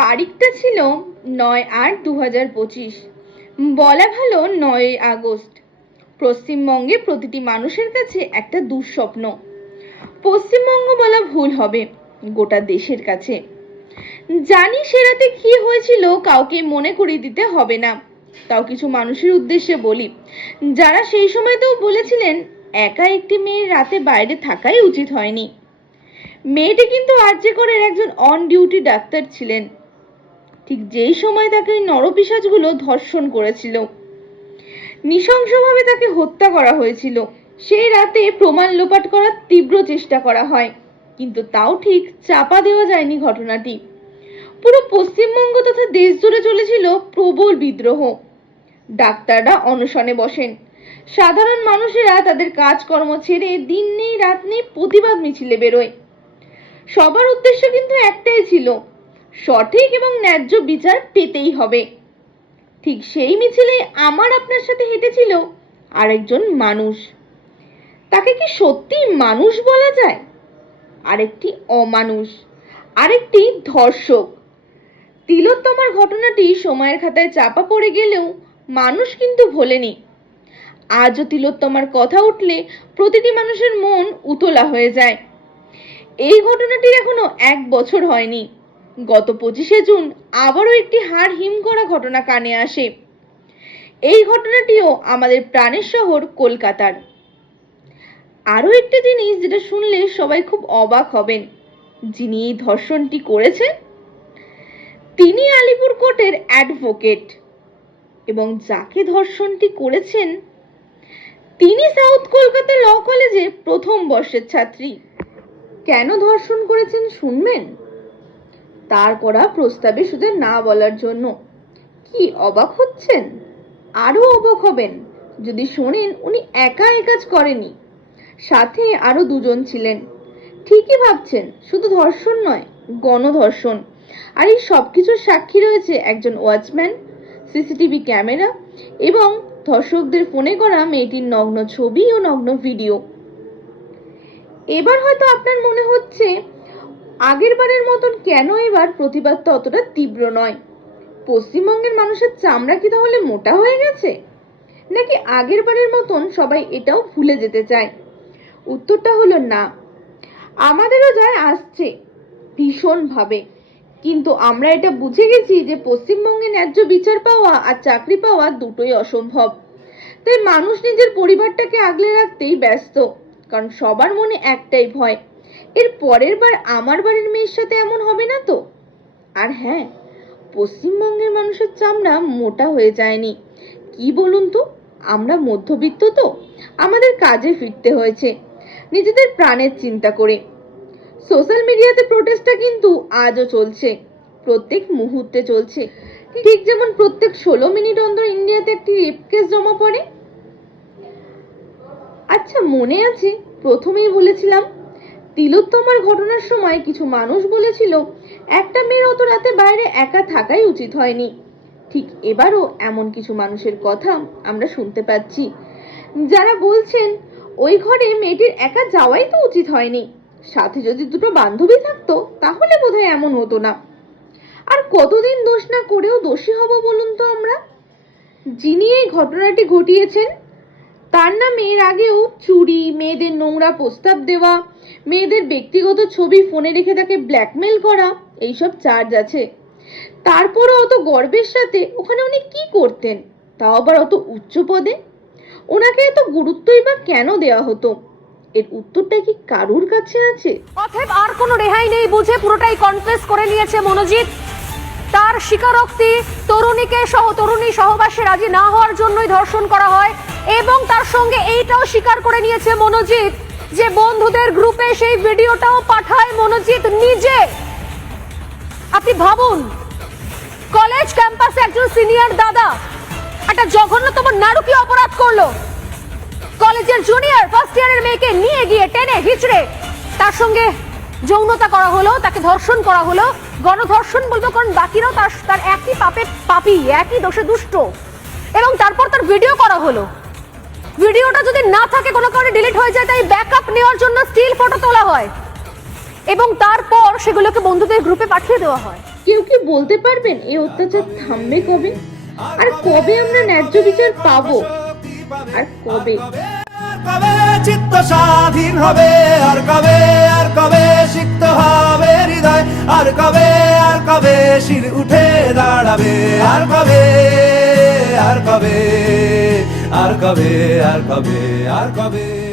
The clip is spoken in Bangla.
তারিখটা ছিল নয় আট দু হাজার পঁচিশ। বলা ভালো নয় আগস্ট। পশ্চিমবঙ্গে প্রতিটি মানুষের কাছে একটা দুঃস্বপ্ন। পশ্চিমবঙ্গ বলা ভুল হবে গোটা দেশের কাছে। জানি সে রাতে কি হয়েছিল, কাউকে মনে করিয়ে দিতে হবে না। তাও কিছু মানুষের উদ্দেশ্যে বলি, যারা সেই সময়তেও বলেছিলেন, একা একটি মেয়ের রাতে বাইরে থাকাই উচিত হয়নি। মেয়েটি কিন্তু আর্যকরের একজন অন ডিউটি ডাক্তার ছিলেন। ঠিক যেই সময় তাকে ওই নরপিসাজগুলো ধর্ষণ করেছিল। নৃশংসভাবে তাকে হত্যা করা হয়েছিল। সেই রাতে প্রমাণ লোপাট করার তীব্র চেষ্টা করা হয়। কিন্তু তাও ঠিক চাপা দেওয়া যায়নি ঘটনাটি। পুরো পশ্চিমবঙ্গ তথা দেশ জুড়ে চলেছিল প্রবল বিদ্রোহ। ডাক্তাররা অনশনে বসেন। সাধারণ মানুষেরা তাদের কাজকর্ম ছেড়ে দিন নেই রাত নেই প্রতিবাদ মিছিলে বেরোয়। সবার উদ্দেশ্য কিন্তু একটাই ছিল সঠিক এবং ন্যায্য বিচার পেতেই হবে। ঠিক সেই মিছিলে আমার আপনার সাথে হেঁটেছিল আরেকজন মানুষ। তাকে কি সত্যি মানুষ বলা যায়? আরেকটি অমানুষ, আরেকটি ধর্ষক। তিলোত্তমার ঘটনাটি সময়ের খাতায় চাপা পড়ে গেলেও মানুষ কিন্তু ভোলেনি। আজও তিলোত্তমার কথা উঠলে প্রতিটি মানুষের মন উতলা হয়ে যায়। এই ঘটনাটির এখনও এক বছর হয়নি। গত পঁচিশে জুন আবারও একটি হাড় হিম করা ঘটনা কানে আসে। এই ঘটনাটিও আমাদের প্রাণের শহর কলকাতার। আরও একটি জিনিস যেটা শুনলে সবাই খুব অবাক হবেন। যিনি এই ধর্ষণটি করেছেন, তিনি আলিপুর কোর্টের অ্যাডভোকেট এবং যাকে ধর্ষণটি করেছেন, তিনি সাউথ কলকাতা ল কলেজে প্রথম বর্ষের ছাত্রী। কেন ধর্ষণ করেছেন শুনবেন? তার করা প্রস্তাবে শুধু না বলার জন্য। কি অবাক হচ্ছেন? আরও অবাক হবেন। যদি শোনেন, উনি একা এ কাজ করেনি সাথে আরও দুজন ছিলেন। ঠিকই ভাবছেন, শুধু ধর্ষণ নয়, গণধর্ষণ। আর এই সব কিছুর সাক্ষী রয়েছে একজন ওয়াচম্যান, সিসিটিভি ক্যামেরা এবং ধর্ষকদের ফোনে করা মেয়েটির নগ্ন ছবি ও নগ্ন ভিডিও। এবার হয়তো আপনার মনে হচ্ছে আগের বারের মতন কেন এবার প্রতিবাদটা অতটা তীব্র নয়? পশ্চিমবঙ্গের মানুষের চামড়া কি তাহলে মোটা হয়ে গেছে? নাকি আগের বারের মতন সবাই এটাও ভুলে যেতে চায়? উত্তরটা হলো না। আমাদেরও যায় আসছে ভীষণভাবে। কিন্তু আমরা এটা বুঝে গেছি যে পশ্চিমবঙ্গে ন্যায্য বিচার পাওয়া আর চাকরি পাওয়া দুটোই অসম্ভব। তাই মানুষ নিজের পরিবারটাকে আগলে রাখতেই ব্যস্ত, কারণ সবার মনে একটাই ভয় এর পরের বার আমার বাড়ির মেয়ের সাথে এমন হবে না তো? আর হ্যাঁ পশ্চিমবঙ্গের মানুষের চামড়া মোটা হয়ে যায়নি। কি বলুন তো, আমরা মধ্যবিত্ত তো, আমাদের কাজে ফিরতে হয়েছে, নিজেদের প্রাণের চিন্তা করে। সোশ্যাল মিডিয়াতে প্রোটেস্টটা কিন্তু আজও চলছে, প্রত্যেক মুহূর্তে চলছে। ঠিক যেমন প্রত্যেক ষোলো মিনিট অন্তর ইন্ডিয়াতে একটি রেপ কেস জমা পড়ে। আচ্ছা মনে আছে, প্রথমেই বলেছিলাম তিলোত্তমার ঘটনার সময় কিছু মানুষ বলেছিল, একটা মেয়ের অত রাতে বাইরে একা থাকাই উচিত হয়নি। ঠিক এবারও এমন কিছু মানুষের কথা আমরা শুনতে পাচ্ছি। যারা বলছেন, ওই ঘরে মেয়েটির একা যাওয়াই তো উচিত হয়নি। সাথে যদি দুটো বান্ধবী থাকতো, তাহলে বোধহয় এমন হতো না। আর কতদিন দোষ না করেও দোষী হব বলুন তো আমরা? যিনি এই ঘটনাটি ঘটিয়েছেন তার নামে এর আগেও চুরি, মেয়েদের নোংরা প্রস্তাব দেওয়া, মেয়েদের ব্যক্তিগত ছবি ফোনে রেখে তাকে ব্ল্যাকমেল করা, এইসব চার্জ আছে। তারপরও অত গর্বের সাথে ওখানে উনি কি করতেন? তাও আবার অত উচ্চ পদে? ওনাকে এত গুরুত্বই বা কেন দেওয়া হতো? এর উত্তরটা কি কারুর কাছে আছে? অতএব আর কোনো রেহাই নেই বুঝে পুরোটাই কনফেস করে নিয়েছে মনোজিৎ। তার স্বীকারোক্তি তরুণীকে সহ, তরুণী সহবাসে রাজি না হওয়ার জন্যই ধর্ষণ করা হয় এবং তার সঙ্গে এইটাও স্বীকার করে নিয়েছে মনোজিৎ যে বন্ধুদের গ্রুপে সেই ভিডিওটাও পাঠায় মনোজিৎ নিজে। আপনি ভাবুন, কলেজ ক্যাম্পাসে একজন সিনিয়র দাদা একটা জঘন্যতম নারকীয় অপরাধ করল। কলেজের জুনিয়র ফার্স্ট ইয়ারের মেয়েকে নিয়ে গিয়ে টেনে, হিচড়ে, তার সঙ্গে যৌনতা করা হলো, তাকে ধর্ষণ করা হলো। গণধর্ষণ বলব, কারণ বাকিরাও তার তার একই পাপে পাপি, একই দোষে দুষ্ট। এবং তারপর তার ভিডিও করা হলো। ভিডিওটা যদি না থাকে, কোনো কারণে ডিলিট হয়ে যায়, তাই ব্যাকআপ নেওয়ার জন্য স্টিল ফটো তোলা হয়। এবং তারপর সেগুলোকে বন্ধুদের গ্রুপে পাঠিয়ে দেওয়া হয়। কেউ কি বলতে পারবেন এই অত্যাচার থামবে কবে? আর কবে আমরা ন্যায্য বিচার পাবো? আর কবে? কবে চিত্ত স্বাধীন হবে? আর কবে আর কবে সিক্ত হবে হৃদয়? আর কবে আর কবে শির উঠে দাঁড়াবে? আর কবে আর কবে আর কবে আর কবে আর কবে?